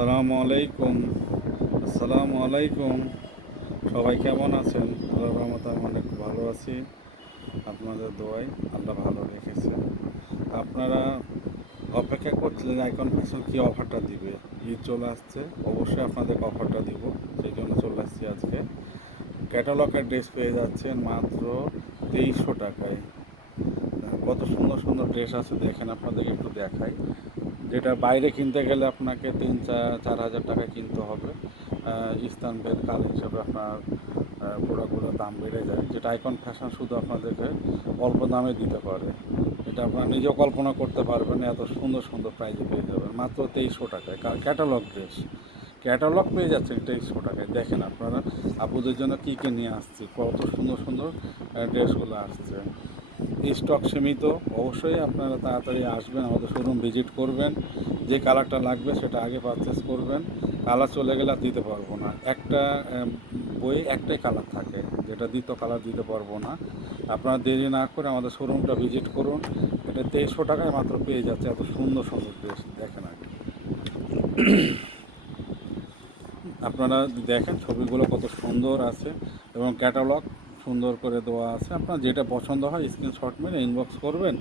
আসসালামু আলাইকুম। আসসালামু আলাইকুম। সবাই কেমন আছেন? আল্লাহ রহমত আমি অনেক ভালো আছি। আপনাদের দোয়াই আল্লাহ ভালো রেখেছে। আপনারা অপেক্ষা করছিলেন আইকন ফ্যাশন কী অফারটা দিবে। ঈদ চলে আসছে। অবশ্যই আপনাদেরকে অফারটা দিব। সেই জন্য চলে আসছি আজকে। ক্যাটালগের ড্রেস পেয়ে যাচ্ছেন মাত্র তেইশশো টাকায়। কত সুন্দর সুন্দর ড্রেস আছে দেখেন, আপনাদেরকে একটু দেখাই। যেটা বাইরে কিনতে গেলে আপনাকে তিন চার চার হাজার টাকা কিনতে হবে। ইস্তানবের কাল হিসেবে আপনার প্রোডাক্টগুলোর দাম বেড়ে যায়। যেটা আইকন ফ্যাশন শুধু আপনাদেরকে অল্প দামে দিতে পারে। এটা আপনারা নিজেও কল্পনা করতে পারবেন এত সুন্দর সুন্দর প্রাইজে পেয়ে যাবেন। মাত্র তেইশশো টাকায়। ক্যাটালগ ড্রেস ক্যাটালগ পেয়ে যাচ্ছেন তেইশশো টাকায়। দেখেন আপনারা, আপুদের জন্য কী কী নিয়ে আসছি, কত সুন্দর সুন্দর ড্রেসগুলো আসছে। স্টক সীমিত। অবশ্যই আপনারা তাড়াতাড়ি আসবেন, আমাদের শোরুম ভিজিট করবেন। যে কালারটা লাগবে সেটা আগে পারচেস করবেন। কালার চলে গেলে দিতে পারব না। একটা বই একটাই কালার থাকে। যেটা দ্বিতীয় কালার দিতে পারব না। আপনারা দেরি না করে আমাদের শোরুমটা ভিজিট করুন। এটা তেইশশো টাকায় মাত্র পেয়ে যাচ্ছে। এত সুন্দর সুন্দর ড্রেস দেখেন আগে। আপনারা দেখেন ছবিগুলো কত সুন্দর আছে। এবং ক্যাটালগ সুন্দর করে দেওয়া আছে। আপনার যেটা পছন্দ হয় স্ক্রিনশট মেরে ইনবক্স করবেন।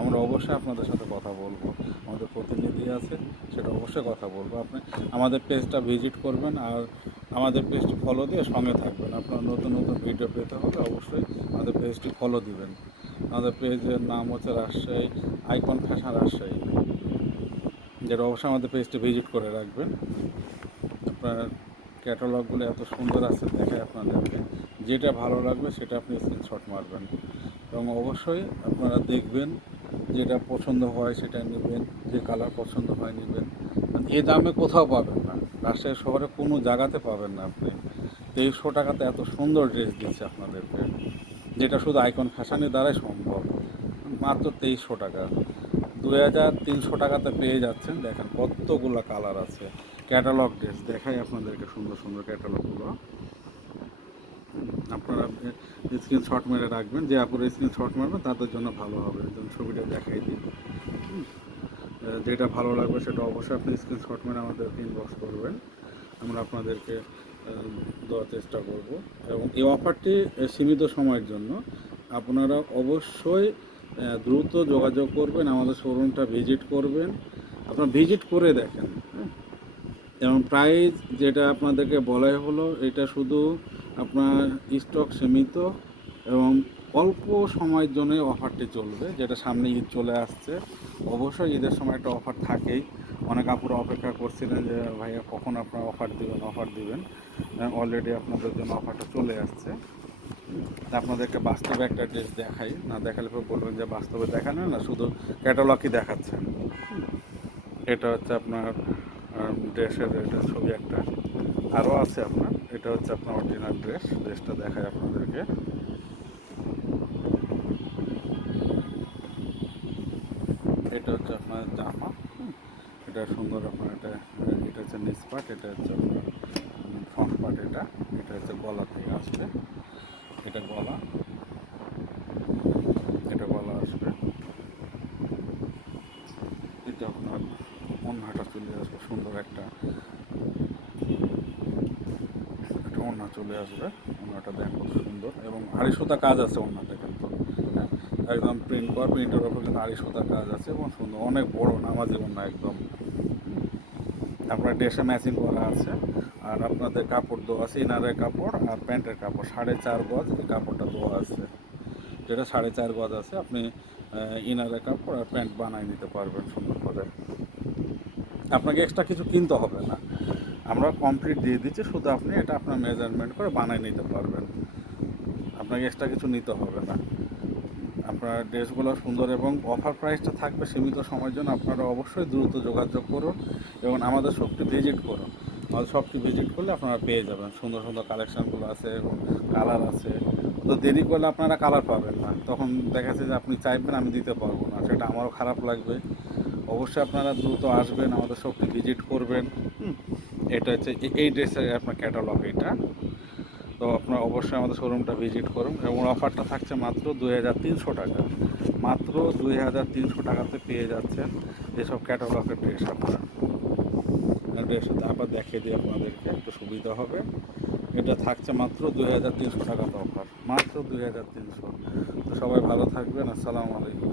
আমরা অবশ্যই আপনাদের সাথে কথা বলব। আমাদের প্রতিনিধি আছে, সেটা অবশ্যই কথা বলব। আপনি আমাদের পেজটা ভিজিট করবেন আর আমাদের পেজটি ফলো দিয়ে সঙ্গে থাকবেন। আপনার নতুন নতুন ভিডিও পেতে হলে অবশ্যই আমাদের পেজটি ফলো দিবেন। আমাদের পেজের নাম হচ্ছে রাজশাহী আইকন ফ্যাশন রাজশাহী। যেটা অবশ্যই আমাদের পেজটি ভিজিট করে রাখবেন। আপনার ক্যাটালগুলো এত সুন্দর আছে দেখে আপনাদেরকে। যেটা ভালো লাগবে সেটা আপনি স্ক্রিনশট মারবেন। এবং অবশ্যই আপনারা দেখবেন যেটা পছন্দ হয় সেটা নেবেন, যে কালার পছন্দ হয় নেবেন। এ দামে কোথাও পাবেন না। রাজশাহী শহরে কোনো জায়গাতে পাবেন না আপনি। তেইশশো টাকাতে এত সুন্দর ড্রেস দিচ্ছে আপনাদেরকে, যেটা শুধু আইকন ফ্যাশনের দ্বারাই সম্ভব। মাত্র তেইশশো টাকা। দু হাজার তিনশো টাকাতে পেয়ে যাচ্ছেন। দেখেন কতগুলো কালার আছে। ক্যাটালগ ড্রেস দেখাই আপনাদেরকে সুন্দর সুন্দর ক্যাটালগুলো আপনারা স্ক্রিনশট মেরে রাখবেন, যে আপুর স্ক্রিনশট মারবেন, তাদের জন্য ভালো হবে। যেমন ছবিটা দেখাই দিই। যেটা ভালো লাগবে সেটা অবশ্যই আপনি স্ক্রিনশট মেরে আমাদের ইনবক্স করবেন। আমরা আপনাদেরকে দেওয়ার চেষ্টা করব। এবং এই অফারটি সীমিত সময়ের জন্য। আপনারা অবশ্যই দ্রুত যোগাযোগ করবেন, আমাদের শোরুমটা ভিজিট করবেন। আপনারা ভিজিট করে দেখেন হ্যাঁ। এবং প্রাইস যেটা আপনাদেরকে বলাই হলো, এটা শুধু আপনার স্টক সীমিত এবং অল্প সময়ের জন্য অফারটি চলবে, যেটা সামনে ঈদ চলে আসছে। অবশ্যই ঈদের সময় একটা অফার থাকেই। অনেক আপুরা অপেক্ষা করছিলেন যে, ভাইয়া, কখন আপনারা অফার দিবেন অফার দিবেন? অলরেডি আপনাদের জন্য অফারটা চলে আসছে। আপনাদেরকে বাস্তবে একটা ড্রেস দেখাই। না দেখালে পরে বলবেন যে বাস্তবে দেখানো না, শুধু ক্যাটালগই দেখাচ্ছেন। এটা হচ্ছে আপনার ড্রেসের, এটা ছবি একটা আরও আছে আপনার। এটা হচ্ছে আপনার অরিজিনাল ড্রেস ড্রেসটা দেখায় আপনাদেরকে। এটা হচ্ছে আপনার জামা এটা সুন্দর আপনার এটা এটা হচ্ছে নিচ পার্ট এটা হচ্ছে আপনার ফ্রন্ট পার্ট এটা এটা হচ্ছে গলা থেকে আসবে। এটা গলা এটা গলা আসবে। এটা আপনার অন্যটা চলে আসবে, সুন্দর একটা একটা। ওড়না চলে আসবে। ওড়নাটা দেখ, সুন্দর। এবং আড়াই সুতা কাজ আছে ওড়নাটা কিন্তু। হ্যাঁ একদম প্রিন্ট করা প্রিন্টের ওপর কিন্তু আড়াই সুতা কাজ আছে এবং সুন্দর। অনেক বড় নামাজি ওড়না একদম। আপনার ড্রেসে ম্যাচিং করা আছে। আর আপনাদের কাপড় দেওয়া আছে ইনারের কাপড় আর প্যান্টের কাপড়। সাড়ে চার গজ এই কাপড়টা দেওয়া আছে। যেটা সাড়ে চার গজ আছে, আপনি ইনারের কাপড় আর প্যান্ট বানিয়ে নিতে পারবেন সুন্দর করে। আপনাকে এক্সট্রা কিছু কিনতে হবে না। আমরা কমপ্লিট দিয়ে দিচ্ছি, শুধু আপনি এটা আপনার মেজারমেন্ট করে বানিয়ে নিতে পারবেন। আপনাকে এক্সট্রা কিছু নিতে হবে না। আপনার ড্রেসগুলো সুন্দর এবং অফার প্রাইসটা থাকবে সীমিত সময়ের জন্য আপনারা অবশ্যই দ্রুত যোগাযোগ করুন এবং আমাদের শপটি ভিজিট করুন। আমাদের শপটি ভিজিট করলে আপনারা পেয়ে যাবেন। সুন্দর সুন্দর কালেকশানগুলো আছে কালার আছে। তো দেরি করলে আপনারা কালার পাবেন না। তখন দেখা যাচ্ছে যে আপনি চাইবেন আমি দিতে পারব না। সেটা আমারও খারাপ লাগবে। অবশ্যই আপনারা দ্রুত আসবেন, আমাদের শপটি ভিজিট করবেন। হুম। এটা হচ্ছে এই ড্রেসের আপনার ক্যাটালগ এটা। তো আপনারা অবশ্যই আমাদের শোরুমটা ভিজিট করুন এবং অফারটা থাকছে মাত্র দুই হাজার তিনশো টাকা। মাত্র দুই হাজার তিনশো টাকাতে পেয়ে যাচ্ছেন এসব ক্যাটালগের ড্রেস আপনারা। সাথে আবার দেখিয়ে দিই আপনাদেরকে, একটু সুবিধা হবে। এটা থাকছে মাত্র দুই হাজার তিনশো টাকাতে অফার মাত্র দুই হাজার তিনশো। তো সবাই ভালো থাকবেন, আসসালামু আলাইকুম।